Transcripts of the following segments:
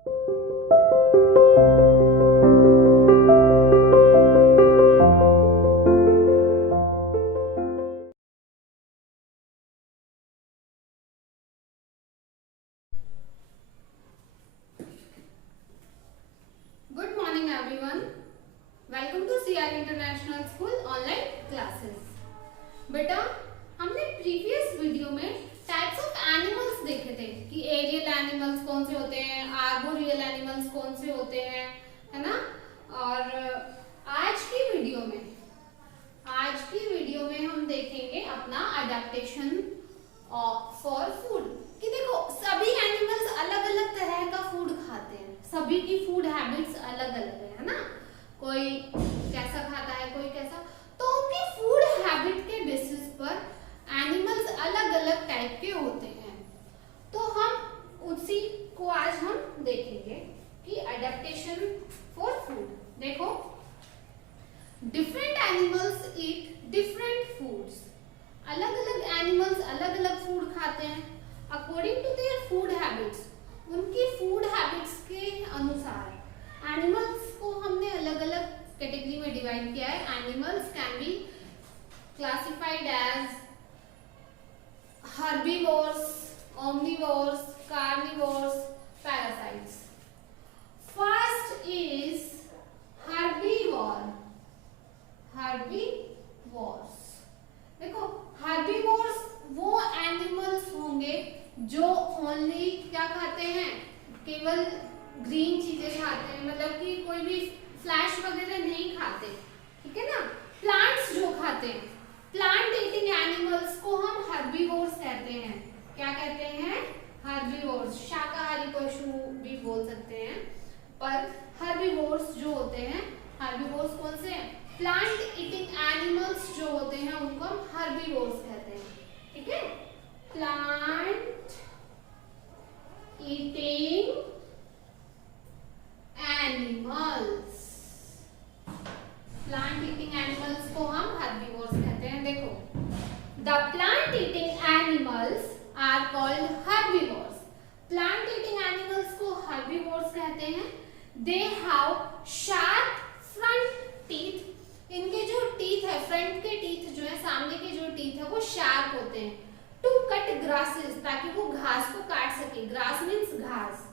Good morning everyone. Welcome to CR International School online classes. बेटा हमने previous video में types of animals देखे थे कि एरियल एनिमल्स कौन से होते हैं, आर्बोरियल एनिमल्स कौन से होते हैं, है ना। और आज की वीडियो में हम देखेंगे अपना अडेप्टेशन फॉर फूड। कि देखो सभी एनिमल्स अलग अलग तरह का फूड खाते हैं, सभी की फूड हैबिट्स अलग अलग है ना। कोई कैसा खाता है, कोई कैसा, तो उनकी फूड हैबिट के बेसिस पर एनिमल्स अलग अलग टाइप के होते हैं। तो हम उसी को आज हम देखेंगे कि अडेप्टेशन फॉर फूड। देखो different animals eat different foods. अलग अलग एनिमल्स अलग अलग फूड खाते हैं according to their food habits. उनकी फूड हैबिट्स के अनुसार एनिमल्स को हमने अलग अलग कैटेगरी में डिवाइड किया है। Animals can be classified as herbivores, omnivores, carnivores, parasites. First is herbivore. Herbivores, देखो हर्बीवोर्स वो एनिमल्स होंगे जो ओनली क्या खाते हैं, केवल ग्रीन चीजें खाते हैं, मतलब कि कोई भी फ्लैश वगैरह नहीं खाते, ठीक है ना। प्लांट्स जो खाते हैं, प्लांट ईटिंग एनिमल्स को हम हर्बीवोर्स कहते हैं। क्या कहते हैं? हर्बीवोर्स। शाकाहारी पशु भी बोल सकते हैं, पर हर्बीवोर्स जो होते हैं, हर्बीवोर्स कौन से हैं? प्लांट ईटिंग एनिमल्स जो होते हैं उनको हम हर्बीवोर्स कहते हैं, ठीक है। Plant eating animals, plant eating animals को हम हर्बीवोर्स कहते हैं। देखो the plant eating animals are called herbivores. Plant eating animals को हर्बीवोर्स कहते हैं। They have sharp front teeth. इनके जो टीथ है, फ्रंट के टीथ जो है, सामने के जो टीथ है वो शार्प होते हैं। टू कट ग्रासेस, ताकि वो घास को काट सके। ग्रास मीन्स घास।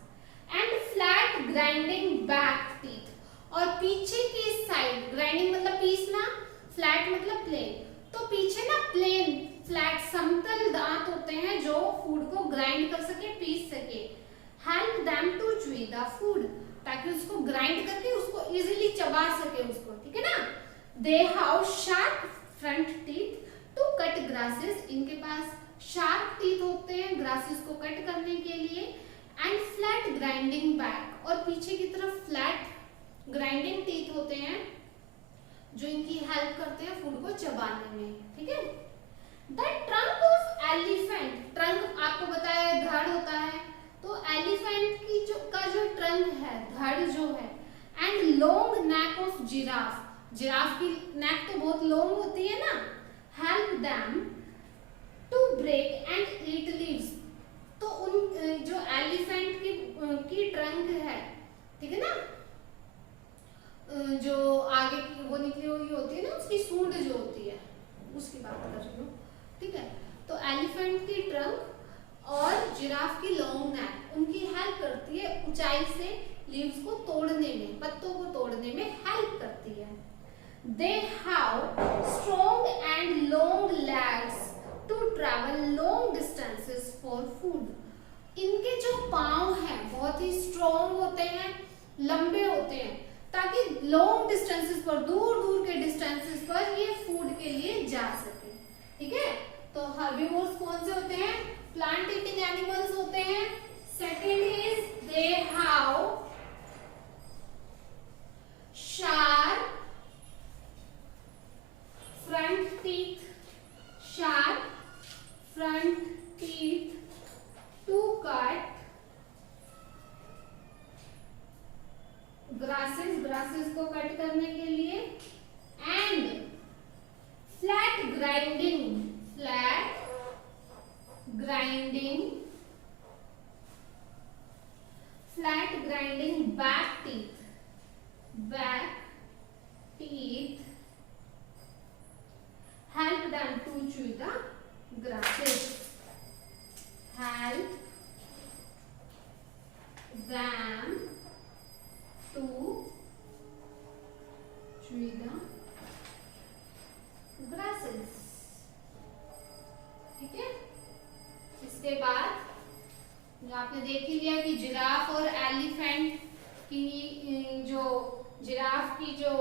And flat grinding back teeth. और पीछे की साइड, ग्राइंडिंग मतलब पीसना, फ्लैट मतलब प्लेन, तो पीछे ना प्लेन फ्लैट समतल दांत होते हैं जो फूड को ग्राइंड कर सके, पीस सके। Help them to chew the food, ताकि उसको ग्राइंड करके उसको इजीली चबा सके उसको, ठीक है ना। They have sharp front teeth to cut grasses. इनके पास शार्प टीथ होते हैं ग्रासेस को कट करने के लिए। एंड फ्लैट ग्राइंडिंग बैक, और पीछे की तरफ फ्लैट ग्राइंडिंग टीथ होते हैं जो इनकी हेल्प करते हैं फूड को चबाने में, ठीक है। The trunk of elephant, trunk आपको बताया धड़ होता है, तो एलिफेंट की जो ट्रंक है, धड़ जो है, and long neck of giraffe, giraffe की नेक तो बहुत लॉन्ग होती है ना, help them to break and eat leaves. तो उन जो एलिफेंट की ट्रंक है, ठीक है ना, जो आगे की वो निकली हुई होती है ना, उसकी सूंड जो होती है, उसकी बात कर रही हूँ, ठीक है। तो एलिफेंट की ट्रंक और जिराफ की लॉन्ग नेक उनकी हेल्प करती है ऊंचाई से लीव्स को तोड़ने में, पत्तों को तोड़ने में हेल्प करती है। They have strong and long legs to travel long distances for food. इनके जो पांव हैं बहुत ही स्ट्रॉन्ग होते हैं, लंबे होते हैं, ताकि लॉन्ग डिस्टेंसेस पर, दूर दूर के डिस्टेंसेस पर ये फूड के लिए जा सके, ठीक है। तो हर्बीवोर्स कौन से होते हैं? प्लांट ईटिंग एनिमल्स होते हैं। Second is they have sharp front teeth, sharp front teeth to cut grasses, grasses को कट करने के लिए। And flat grinding, flat grinding back teeth help them to chew the grasses. Help them to chew the grasses. ठीक है। इसके बाद आपने देख ही लिया कि जिराफ और एलिफेंट की जो जिराफ की जो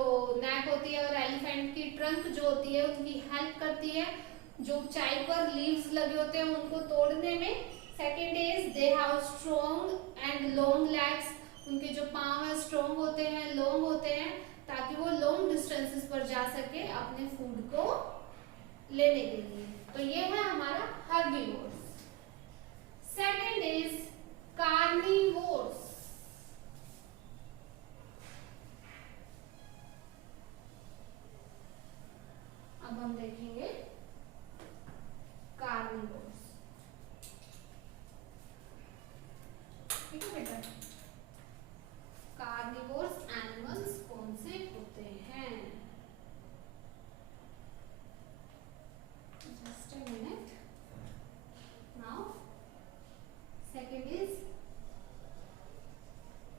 नेक होती है और एलिफेंट की ट्रंक जो होती है उनकी हेल्प करती है जो ऊंचाई पर लीव्स लगे होते हैं उनको तोड़ने में। Second is they have strong and long legs, उनके जो पांव है स्ट्रॉन्ग होते हैं, लॉन्ग होते हैं, ताकि वो लॉन्ग डिस्टेंसेस पर जा सके अपने फूड को लेने के लिए। तो ये है हमारा हर्बीवोर्स। Second is carnivores. अब हम देखेंगे कार्निवोर्स। ठीक है बेटा, कार्निवोर्स एनिमल्स कौन से होते हैं? Just a minute. Now second is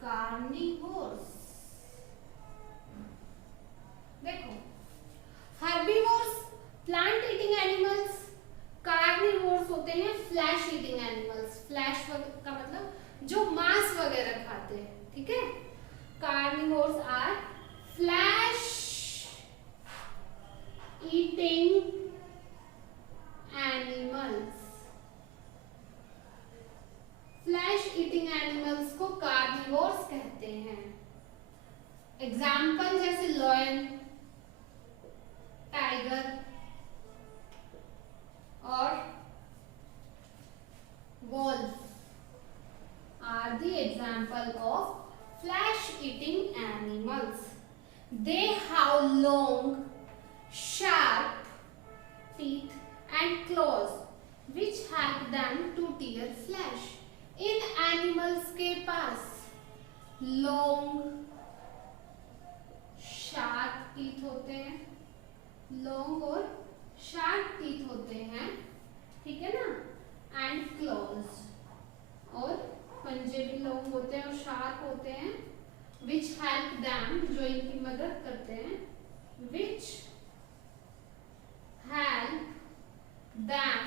carnivores. देखो, herbivores plant eating animals, carnivores होते हैं फ्लैश ईटिंग एनिमल्स। फ्लैश का मतलब जो मांस वगैरह खाते हैं। ठीक है, carnivores are flesh eating animals. Flesh eating animals को कार्निवोर्स कहते हैं। एग्जाम्पल जैसे लॉयन, टाइगर और wolf are the example of flesh eating animals. They have long, sharp teeth and claws which help them to tear flesh. In animals के पास long, sharp teeth होते हैं, long और sharp teeth होते हैं, ठीक है ना, and claws, और पंजे भी लॉन्ग होते हैं और शार्प होते हैं, which help them, जो इनकी मदद करते हैं, which help them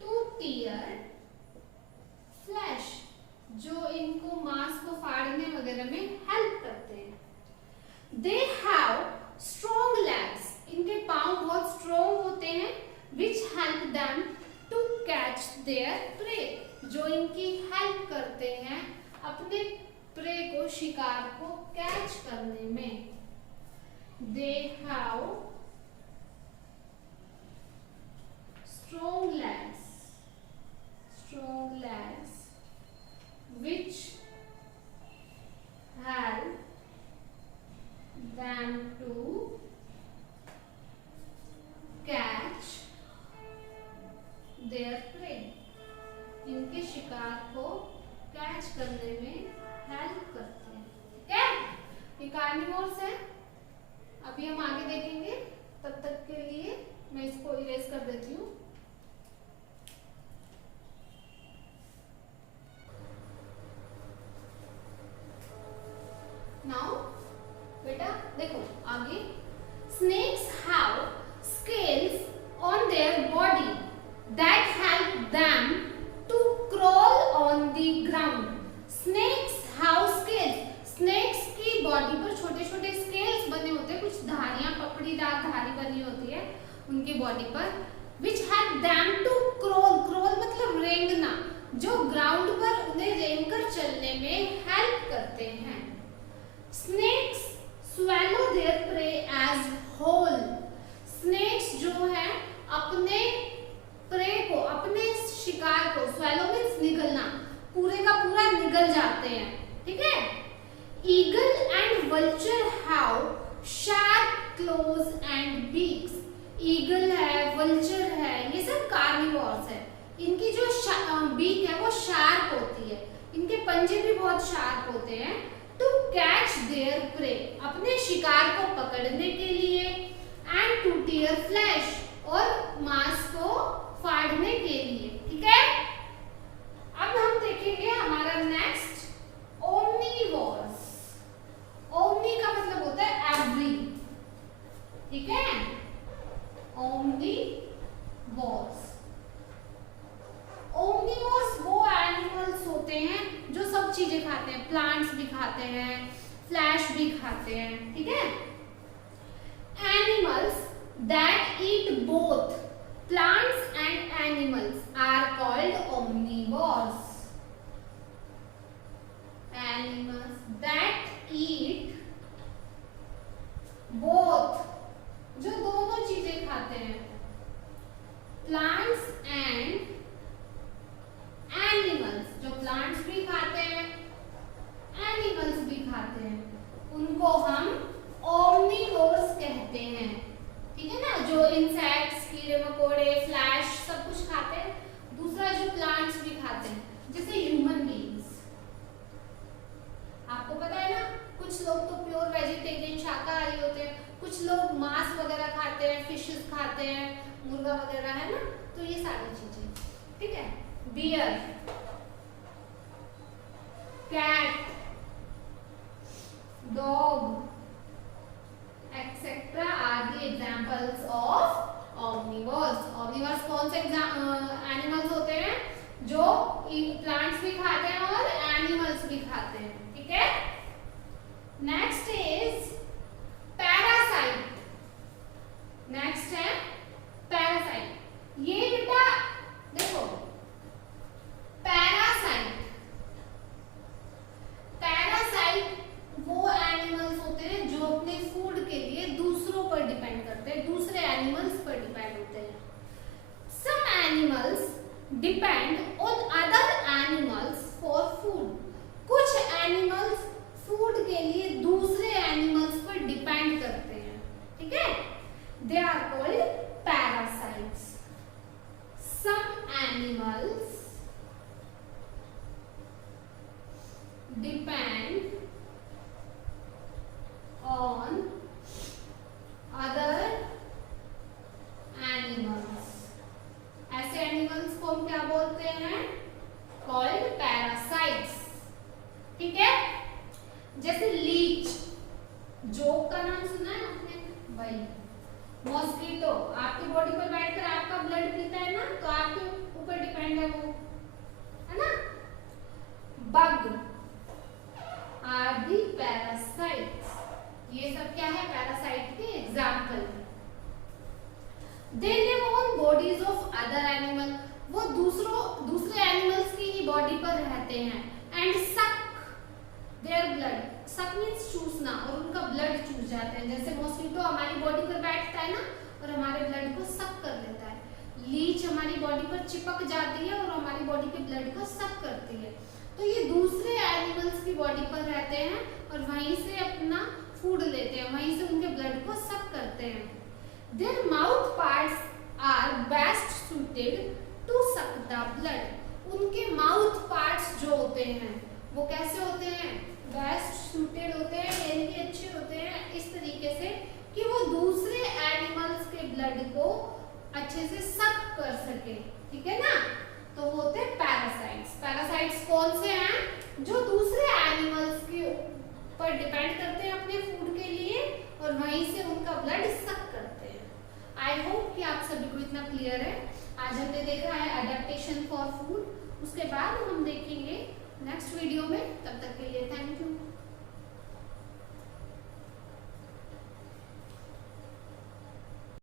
to tear flesh, जो इनको मांस को फाड़ने वगैरह में हेल्प करते हैं। They have strong legs, इनके पांव बहुत स्ट्रॉन्ग होते हैं, which help them to catch their prey, जो इनकी हेल्प करते हैं अपने प्रे को, शिकार को कैच करने में। They have strong legs which help them to catch their prey, इनके शिकार को कैच करने में हेल्प करते हैं। ठीक है, ये कार्निवोर्स है। अभी हम आगे देखेंगे, तब तक के लिए मैं इसको इरेज कर देती हूँ। नाउ बेटा देखो आगे, snakes have scales on their body that help them to crawl on the ground. Snakes have scales. Snakes की बॉडी पर छोटे छोटे स्केल्स बने होते हैं, कुछ धारियां, पपड़ीदार धारी बनी होती है उनकी बॉडी पर, which help them to crawl. Crawl मतलब रेंगना, जो ग्राउंड पर उन्हें रेंगकर चलने में हेल्प करते हैं। Snakes swallow their prey as whole. Snakes जो है अपने प्रे को, अपने शिकार को, swallow means निगलना, पूरे का पूरा निगल जाते हैं। ठीक है, eagle and vulture have sharp claws and beaks. eagle है, vulture है, ये सब कार्निवोर्स है। इनकी जो बीक है वो शार्प होती है, इनके पंजे भी बहुत बहुत शार्प होते हैं, टू कैच देयर प्रे, अपने शिकार को पकड़ने के लिए, एंड टू टीयर फ्लैश, और मांस को फाड़ने के लिए। ठीक है, अब हम देखेंगे हमारा नेक्स्ट ओमनीवोर्स। ओमनी का मतलब होता है एवरी, ठीक है, ओमनीवोर्स। ओमनीवोर्स वो एनिमल्स होते हैं जो सब चीजें खाते हैं, प्लांट्स भी खाते हैं, फ्लैश भी खाते हैं। ठीक है, animals that eat both plants and animals are called omnivores. Animals that eat both, जो दोनों चीजें खाते हैं, plants and animals, जो plants भी खाते हैं, animals भी खाते हैं, उनको हम omnivores कहते हैं। ठीक है ना, जो इंसेक्ट्स, कीड़े मकोड़े, फ्लैश सब कुछ खाते हैं। दूसरा जो प्लांट्स भी खाते हैं, जैसे ह्यूमन बीइंग्स। आपको पता है ना, कुछ लोग तो प्योर वेजिटेरियन शाकाहारी होते हैं, कुछ लोग मांस वगैरह खाते हैं, फिशेस खाते हैं, मुर्गा वगैरह, है ना, तो ये सारी चीजें। ठीक है, bear, cat, dog etcetera are the examples of omnivores। omnivores कौन से एनिमल्स होते हैं? जो प्लांट्स भी खाते हैं और एनिमल्स भी खाते हैं। ठीक है, नेक्स्ट इज पैरासाइट। नेक्स्ट है पैरासाइट। ये बेटा देखो, पैरासाइट वो एनिमल्स होते हैं जो अपने फूड के लिए दूसरों पर डिपेंड करते हैं, दूसरे एनिमल्स पर डिपेंड होते हैं। Some animals depend on other animals for food. कुछ एनिमल्स फूड के लिए दूसरे एनिमल्स पर डिपेंड करते हैं। ठीक है, they are called parasites. Some animals depend on other animals। ऐसे एनिमल्स को हम क्या बोलते हैं? called parasites। ठीक है, जैसे लीच, जोक का नाम सुना है आपने भाई? मॉस्किटो आपकी बॉडी पर बैठकर आपका ब्लड पीता है ना, तो आपके ऊपर डिपेंड है वो, है ना। Bug are the parasites. ये सब क्या है? पैरासाइट के example. They live on bodies of other animal. वो दूसरे एनिमल्स की ही बॉडी पर रहते हैं। एंड सक देयर ब्लड। सक मीन्स चूसना, और उनका ब्लड चूस जाते हैं। जैसे मॉस्किटो हमारी बॉडी पर बैठता है ना, और हमारे ब्लड को सक कर लेता है। लीच हमारी बॉडी पर चिपक जाती है और हमारी बॉडी के ब्लड को सक करती है। तो ये दूसरे एनिमल्स की बॉडी पर रहते हैं और वहीं से अपना फूड लेते हैं, वहीं से उनके ब्लड को सक करते हैं। Their mouth parts are best suited to suck the blood। उनके माउथ पार्ट्स जो होते हैं वो कैसे होते हैं? बेस्ट सुटेड होते हैं, यानी कि अच्छे होते हैं इस तरीके से कि वो दूसरे एनिमल्स के ब्लड को अच्छे से सक कर सके। ठीक है ना, तो वो होते हैं पैरासाइट्स। पैरासाइट्स कौन से हैं? जो दूसरे एनिमल्स के पर डिपेंड करते हैं अपने फूड के लिए और वहीं से उनका ब्लड सक करते हैं। आई होप कि आप सभी को इतना क्लियर है। आज हमने देखा है अडेप्टेशन फॉर फूड, उसके बाद हम देखेंगे नेक्स्ट वीडियो में। तब तक के लिए